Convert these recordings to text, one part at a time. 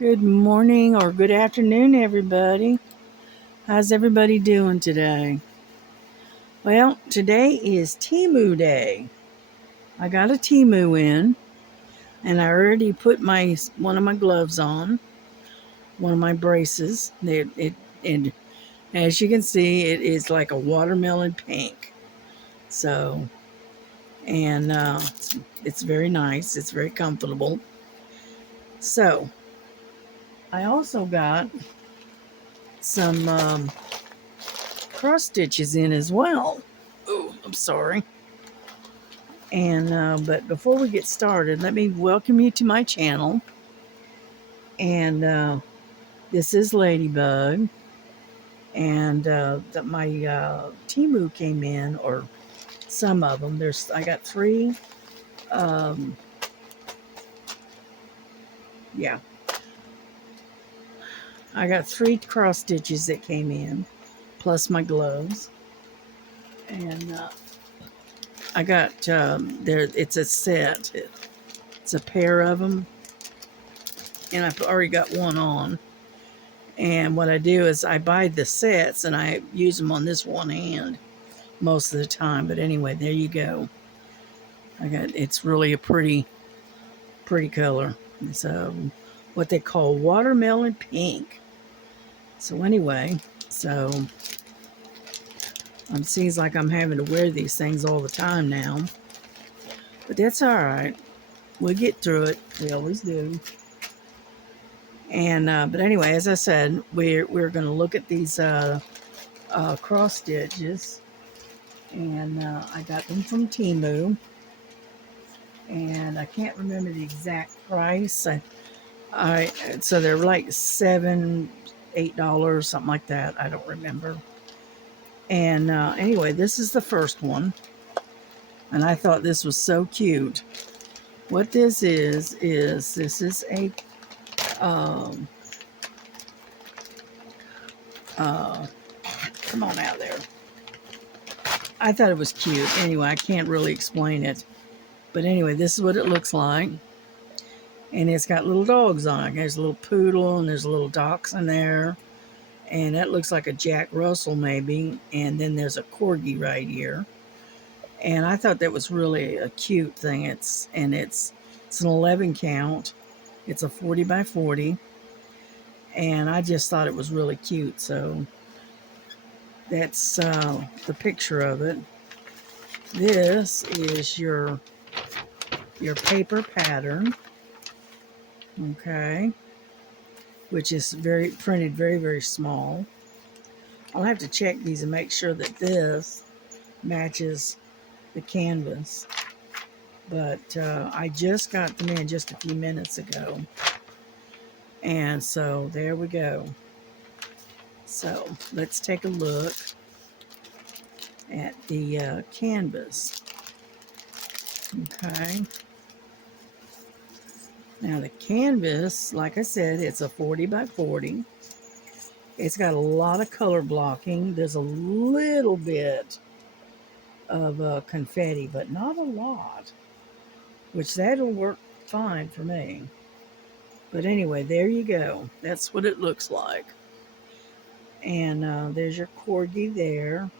Good morning or good afternoon, everybody. How's everybody doing today? Well, today is Temu Day. I got a Temu in, and I already put my one of my gloves on, one of my braces. And as you can see, it is like a watermelon pink. So, and it's very nice. It's very comfortable. So, I also got some cross stitches in as well. Oh, I'm sorry. And but before we get started, let me welcome you to my channel. And this is Ladybug, and my Temu came in, or some of them. I got three. Um, yeah, I got three cross stitches that came in, plus my gloves, and I got there. It's a set. It's a pair of them, and I've already got one on. And what I do is I buy the sets and I use them on this one hand most of the time. But anyway, there you go. It's really a pretty color. It's what they call watermelon pink. So anyway, so it seems like I'm having to wear these things all the time now. But that's all right. We'll get through it. We always do. And but anyway, as I said, we're going to look at these cross stitches, and I got them from Temu, and I can't remember the exact price. I so they're like $7, $8, something like that. I don't remember. And anyway, this is the first one, and I thought this was so cute. What this is this is a um, uh, come on out there. I thought it was cute. Anyway, I can't really explain it, but anyway, this is what it looks like. And it's got little dogs on it. There's a little poodle and there's a little dachshund there. And that looks like a Jack Russell maybe. And then there's a corgi right here. And I thought that was really a cute thing. It's an 11 count. It's a 40 by 40. And I just thought it was really cute. So that's the picture of it. This is your paper pattern. Okay. Which is printed very small. I'll have to check these and make sure that this matches the canvas. But I just got them in just a few minutes ago. And so there we go. So let's take a look at the canvas. Okay. Now the canvas, like I said, it's a 40 by 40. It's got a lot of color blocking. There's a little bit of confetti, but not a lot, which that'll work fine for me. But anyway, there you go. That's what it looks like. And there's your corgi there.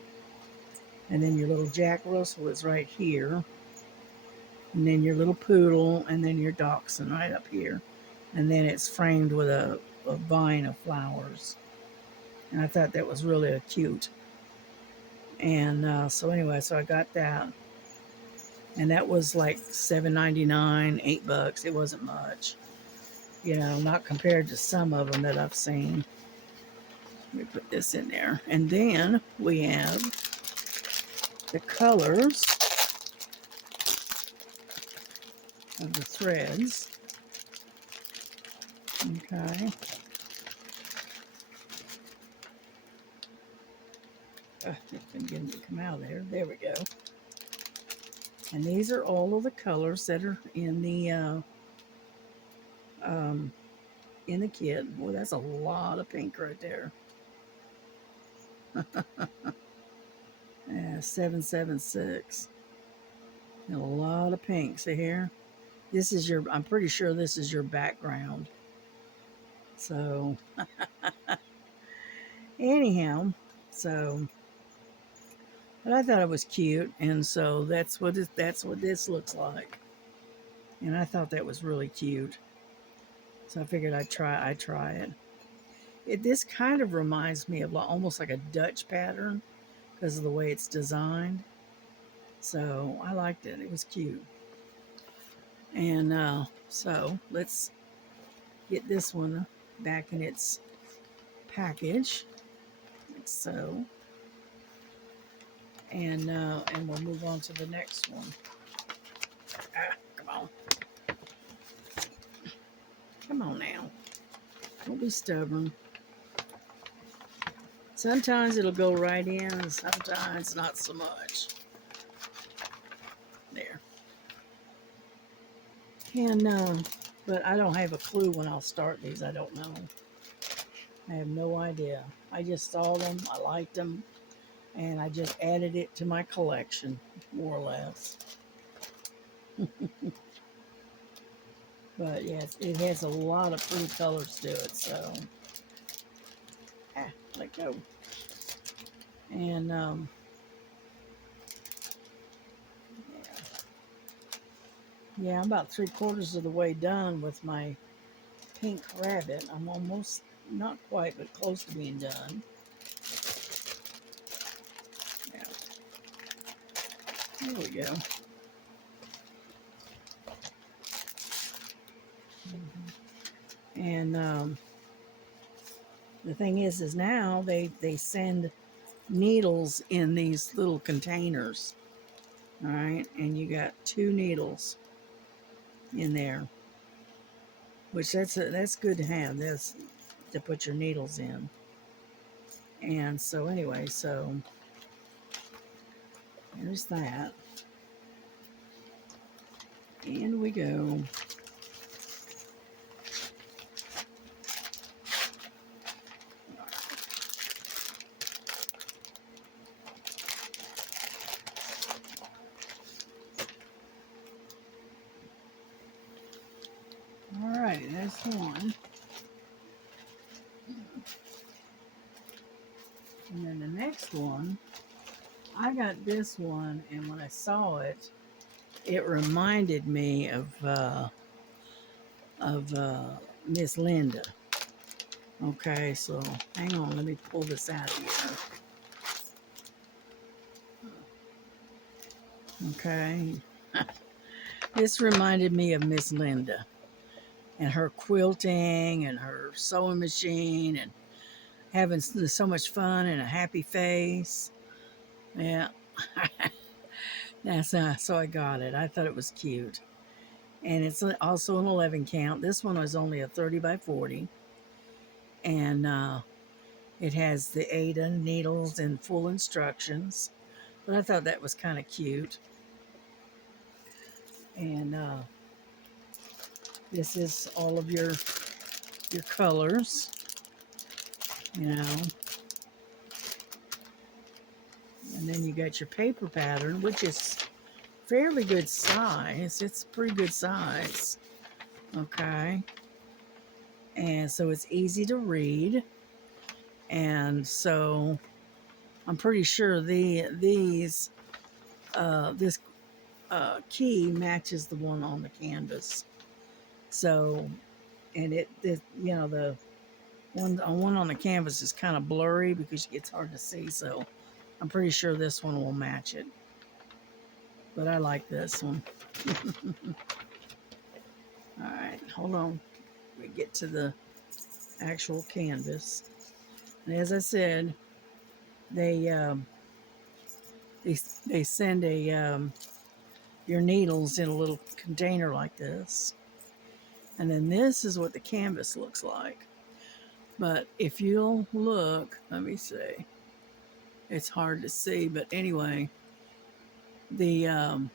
And then your little Jack Russell is right here. And then your little poodle, and then your dachshund right up here. And then it's framed with a vine of flowers. And I thought that was really cute. And so anyway, so I got that. And that was like $7.99, $8. It wasn't much. You know, not compared to some of them that I've seen. Let me put this in there. And then we have the colors of the threads. Okay. Just been getting to come out of there. There we go. And these are all of the colors that are in the kit. Boy, that's a lot of pink right there. 776. A lot of pink. See here? I'm pretty sure this is your background. So anyhow, so but I thought it was cute, and so that's what this looks like, and I thought that was really cute. So I figured I'd try it. This kind of reminds me of almost like a Dutch pattern because of the way it's designed. So I liked it. It was cute. And so let's get this one back in its package, like so. And we'll move on to the next one. Ah, come on. Come on now. Don't be stubborn. Sometimes it'll go right in, and sometimes not so much. There. And but I don't have a clue when I'll start these. I don't know. I have no idea. I just saw them, I liked them, and I just added it to my collection, more or less. But yeah, it has a lot of pretty colors to it, so let go. And yeah, I'm about 3/4 of the way done with my pink rabbit. I'm almost, not quite, but close to being done. Yeah, there we go. And the thing is now they send needles in these little containers. All right, and you got 2 needles in there, which that's good to have this to put your needles in. And so anyway, so there's that. And we go. All right, that's one. And then the next one, I got this one, and when I saw it, it reminded me of Miss Linda. Okay, so hang on, let me pull this out of here. Okay, this reminded me of Miss Linda and her quilting and her sewing machine and having so much fun and a happy face. Yeah, that's so I got it. I thought it was cute. And it's also an 11 count. This one was only a 30 by 40. And it has the Ada needles and full instructions. But I thought that was kind of cute. And this is all of your colors, you know. And then you got your paper pattern, which is fairly good size. It's pretty good size. Okay. And so it's easy to read. And so I'm pretty sure this key matches the one on the canvas. So, and the one on the canvas is kind of blurry because it's hard to see. So I'm pretty sure this one will match it. But I like this one. All right, hold on. We get to the actual canvas. And as I said, they send your needles in a little container like this, and then this is what the canvas looks like. But if you'll look, let me see. It's hard to see, but anyway, the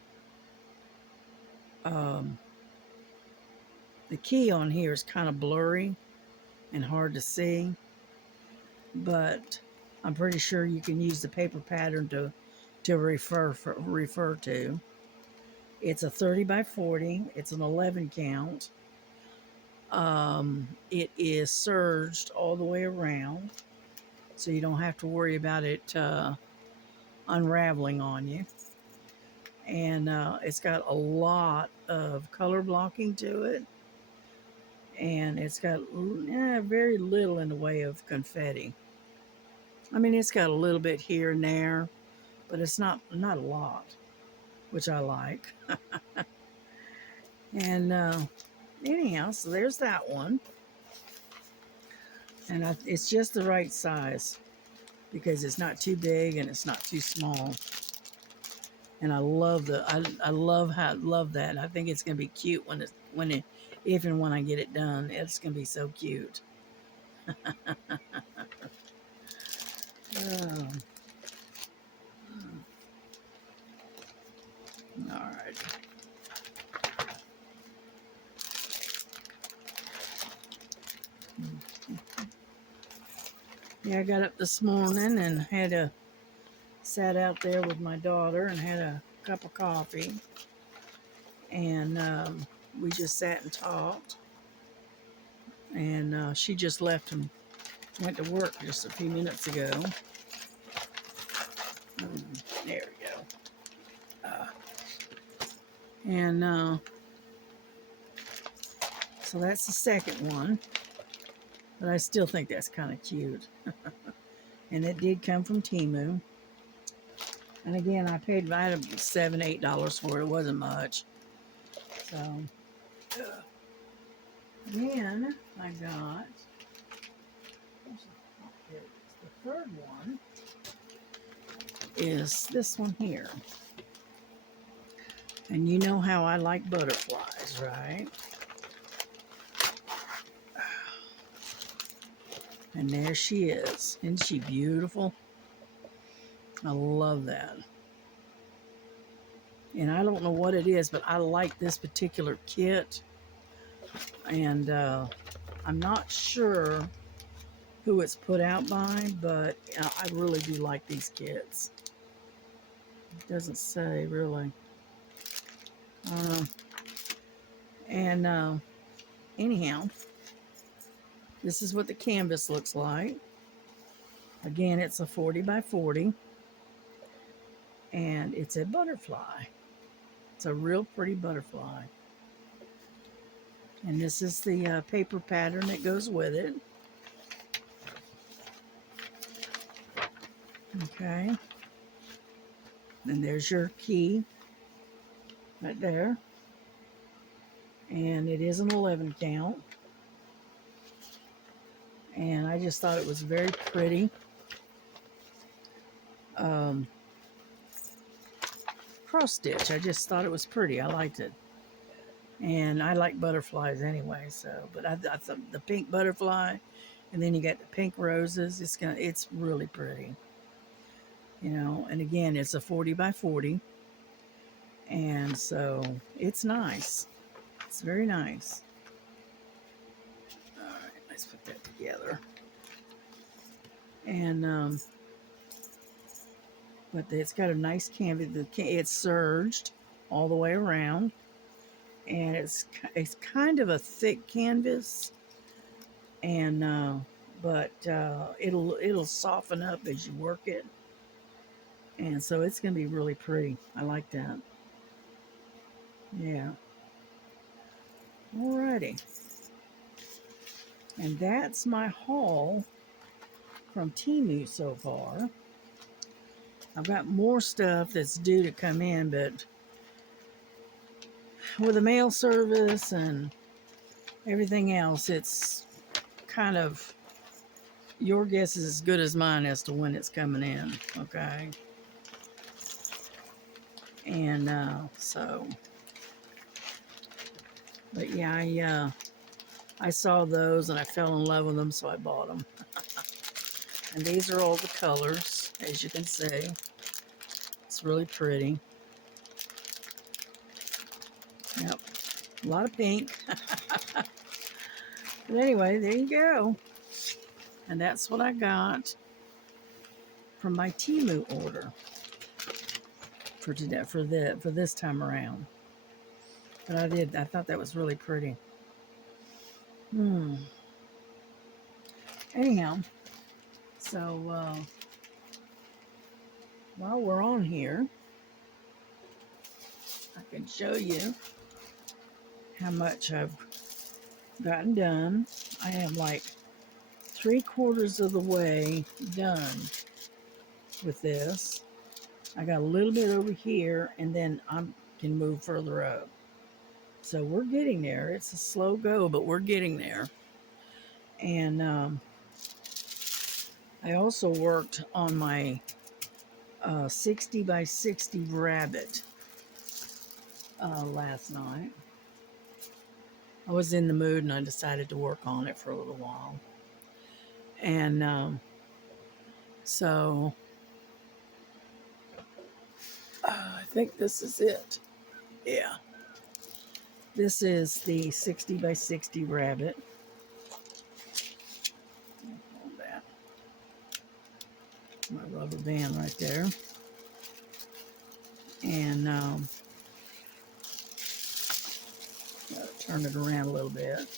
key on here is kind of blurry and hard to see, but I'm pretty sure you can use the paper pattern to refer to. It's a 30 by 40. It's an 11 count. It is serged all the way around, so you don't have to worry about it unraveling on you. And it's got a lot of color blocking to it, and it's got very little in the way of confetti. I mean, it's got a little bit here and there, but it's not a lot, which I like. And anyhow, so there's that one. And it's just the right size because it's not too big and it's not too small. And I love love that. I think it's gonna be cute if and when I get it done. It's gonna be so cute. Oh. All right. Yeah, I got up this morning and sat out there with my daughter and had a cup of coffee, and we just sat and talked. And she just left and went to work just a few minutes ago. There we go. And so that's the second one, but I still think that's kind of cute. And it did come from Temu. And again, I had $7, $8 for it. It wasn't much. So then I got the third one is this one here. And you know how I like butterflies, right? And there she is. Isn't she beautiful? I love that. And I don't know what it is, but I like this particular kit. And I'm not sure who it's put out by, but I really do like these kits. It doesn't say, really. And anyhow, this is what the canvas looks like. Again, it's a 40 by 40. And it's a butterfly. It's a real pretty butterfly. And this is the paper pattern that goes with it. Okay. And there's your key right there. And it is an 11 count. And I just thought it was very pretty. Cross stitch. I just thought it was pretty. I liked it. And I like butterflies anyway, so, but I thought the pink butterfly, and then you got the pink roses. It's really pretty. You know, and again, it's a 40 by 40. And so it's nice. It's very nice. All right, let's put that together. And but it's got a nice canvas. It's serged all the way around, and it's kind of a thick canvas, and but it'll soften up as you work it, and so it's gonna be really pretty. I like that. Yeah. Alrighty. And that's my haul from Temu so far. I've got more stuff that's due to come in, but with the mail service and everything else, it's kind of your guess is as good as mine as to when it's coming in, okay? And so, but yeah, I saw those and I fell in love with them, so I bought them. And these are all the colors, as you can see. It's really pretty. Yep, a lot of pink. But anyway, there you go. And that's what I got from my Temu order for today, for this time around. But I thought that was really pretty. Hmm. Anyhow, so while we're on here, I can show you how much I've gotten done. I am like 3/4 of the way done with this. I got a little bit over here, and then I can move further up. So we're getting there. It's a slow go, but we're getting there. And I also worked on my 60 by 60 rabbit last night. I was in the mood and I decided to work on it for a little while. And so I think this is it. Yeah. This is the 60 by 60 rabbit. Hold that. My rubber band right there. And turn it around a little bit.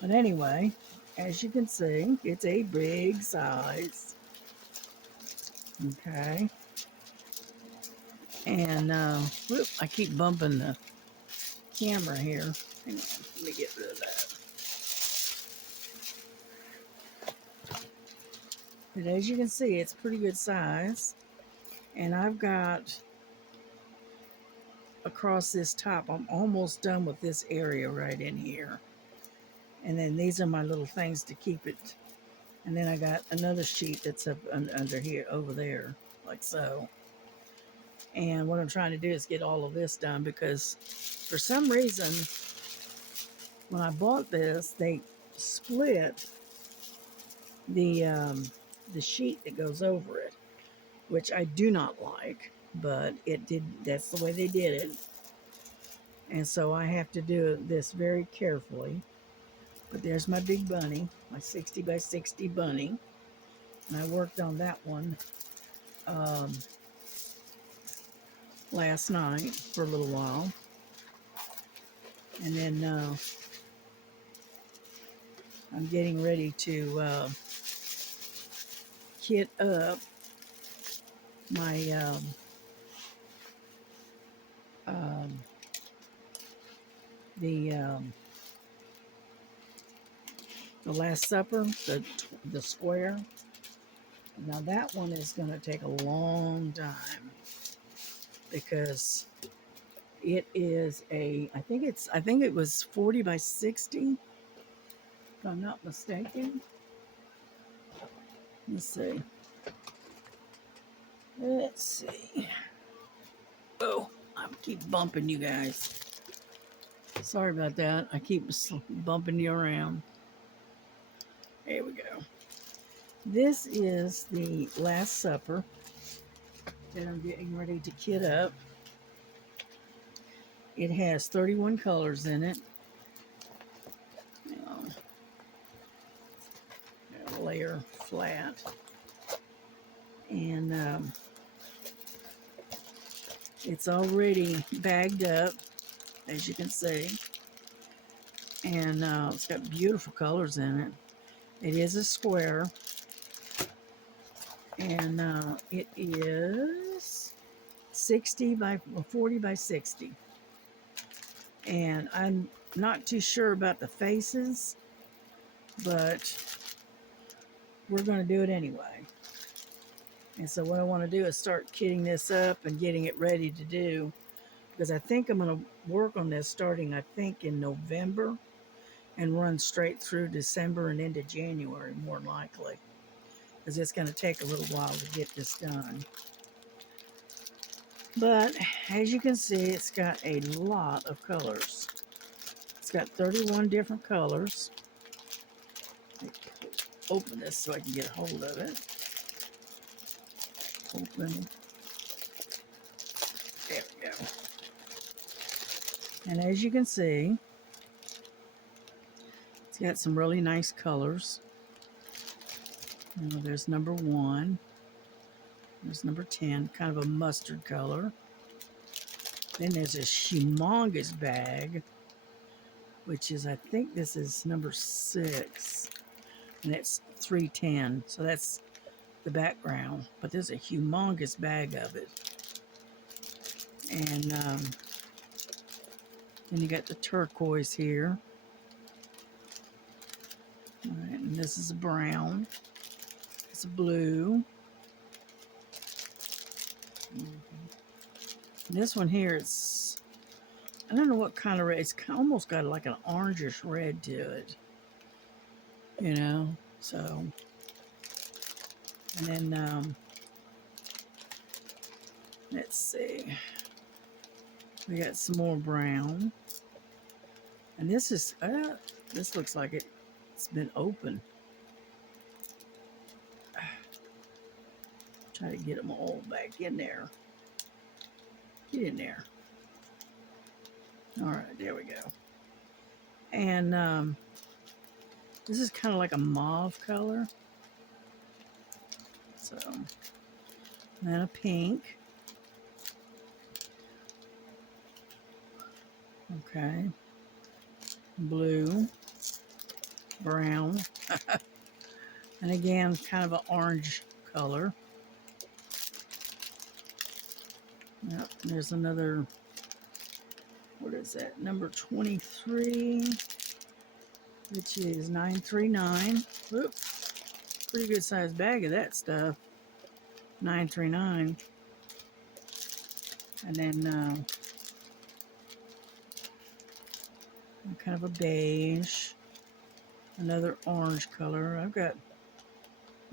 But anyway, as you can see, it's a big size. Okay. And whoop, I keep bumping the camera here. Hang on, let me get rid of that. But as you can see, it's pretty good size. And I've got across this top, I'm almost done with this area right in here. And then these are my little things to keep it. And then I got another sheet that's up under here, over there, like so. And what I'm trying to do is get all of this done because for some reason, when I bought this, they split the sheet that goes over it, which I do not like, but it did. That's the way they did it. And so I have to do this very carefully. But there's my big bunny, my 60 by 60 bunny. And I worked on that one last night for a little while. And then I'm getting ready to kit up my um, the Last Supper, the square. Now that one is going to take a long time because it is I think it was 40 by 60, if I'm not mistaken. Let's see. Let's see. Oh, I keep bumping you guys. Sorry about that. I keep bumping you around. There we go. This is the Last Supper that I'm getting ready to kit up. It has 31 colors in it. Layer flat. And it's already bagged up, as you can see. And it's got beautiful colors in it. It is a square. And it is 60 by 40 by 60. And I'm not too sure about the faces, but we're going to do it anyway. And so what I want to do is start kitting this up and getting it ready to do, because I think I'm going to work on this starting, I think, in November and run straight through December and into January, more likely, because it's going to take a little while to get this done. But as you can see, it's got a lot of colors. It's got 31 different colors. Open this so I can get a hold of it. Open. There we go. And as you can see, it's got some really nice colors. There's number 1. There's number 10, kind of a mustard color. Then there's this humongous bag which is, I think this is number 6, and it's 310. So that's the background, but there's a humongous bag of it. And then you got the turquoise here. All right, and this is a brown. It's a blue. This one here, it's, I don't know what kind of red. It's almost got like an orangish red to it, you know. So, and then let's see, we got some more brown, and this is this looks like it's been open. Try to get them all back in there. Get in there. All right, there we go. And this is kind of like a mauve color. So, and then a pink. Okay. Blue. Brown. And again, kind of an orange color. Yep, there's another, what is that? Number 23, which is 939. Whoop. Pretty good sized bag of that stuff. 939. And then kind of a beige. Another orange color. I've got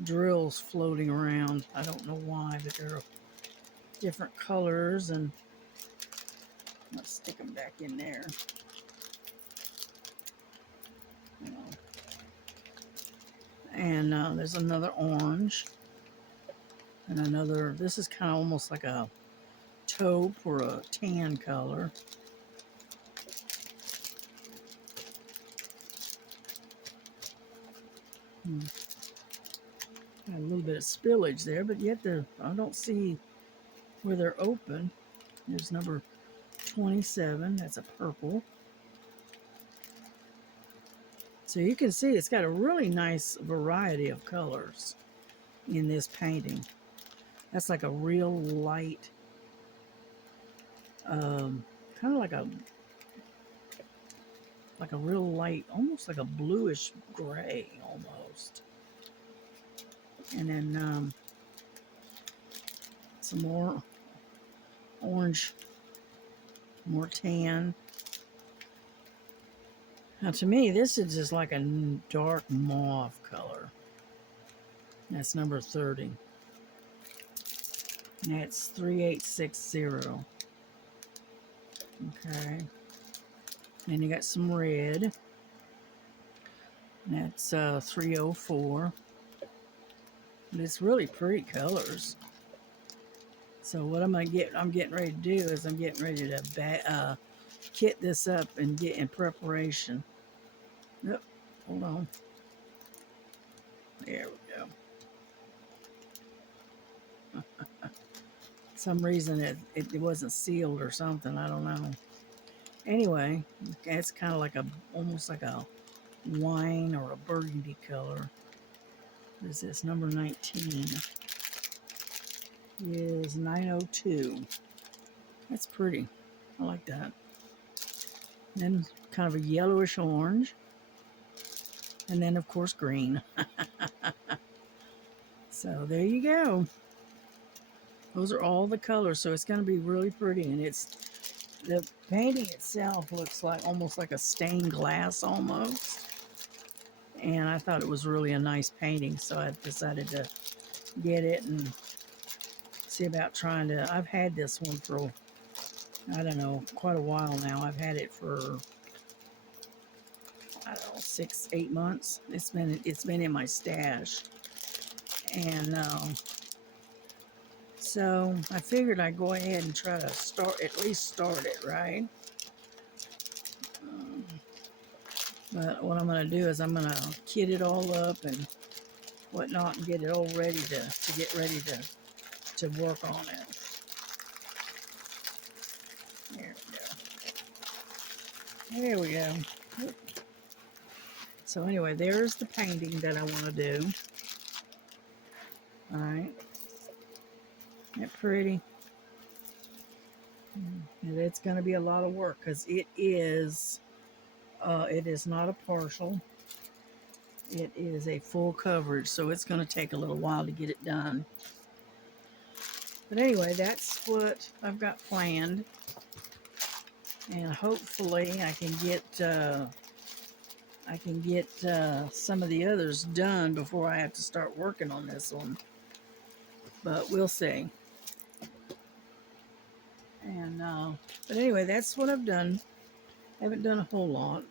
drills floating around. I don't know why, but they're different colors, and let's stick them back in there. You know. And there's another orange, and another, this is kind of almost like a taupe or a tan color. Got a little bit of spillage there, but yet I don't see where they're open. There's number 27, that's a purple. So you can see it's got a really nice variety of colors in this painting. That's like a real light, kind of like a real light, almost like a bluish gray almost. And then some more orange, more tan. Now to me, this is just like a dark mauve color. That's number 30. That's 3860. Okay. Then you got some red. That's 304. But it's really pretty colors. So what I'm getting ready to do is I'm getting ready to kit this up and get in preparation. Yep, hold on. There we go. Some reason it wasn't sealed or something, I don't know. Anyway, it's kind of like almost like a wine or a burgundy color. What is this? Number 19 is 902. That's pretty. I like that. Then kind of a yellowish orange. And then, of course, green. So there you go. Those are all the colors. So it's going to be really pretty. And the painting itself looks like almost like a stained glass almost. And I thought it was really a nice painting. So I decided to get it and see about trying to. I've had this one for, I don't know, quite a while now. I've had it for, I don't know, 6-8 months. It's been in my stash, and so I figured I'd go ahead and try to at least start it, right? But what I'm going to do is I'm going to kit it all up and whatnot and get it all ready to get ready to work on it. There we go. There we go. So anyway, there's the painting that I want to do. All right. Isn't it pretty? And it's going to be a lot of work because it is not a partial. It is a full coverage, so it's going to take a little while to get it done. But anyway, that's what I've got planned. And hopefully I can get some of the others done before I have to start working on this one. But we'll see. And but anyway, that's what I've done. I haven't done a whole lot.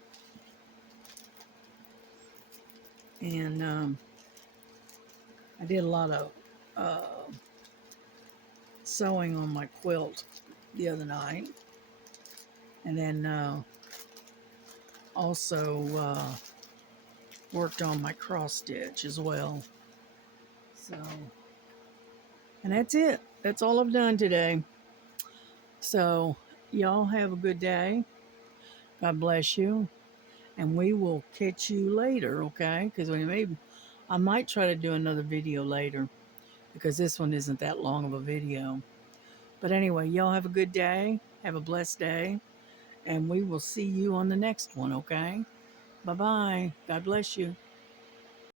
And I did a lot of sewing on my quilt the other night. And then also worked on my cross stitch as well. So, and that's it. That's all I've done today. So, y'all have a good day. God bless you. And we will catch you later, okay? Because I might try to do another video later because this one isn't that long of a video. But anyway, y'all have a good day. Have a blessed day. And we will see you on the next one, okay? Bye-bye. God bless you.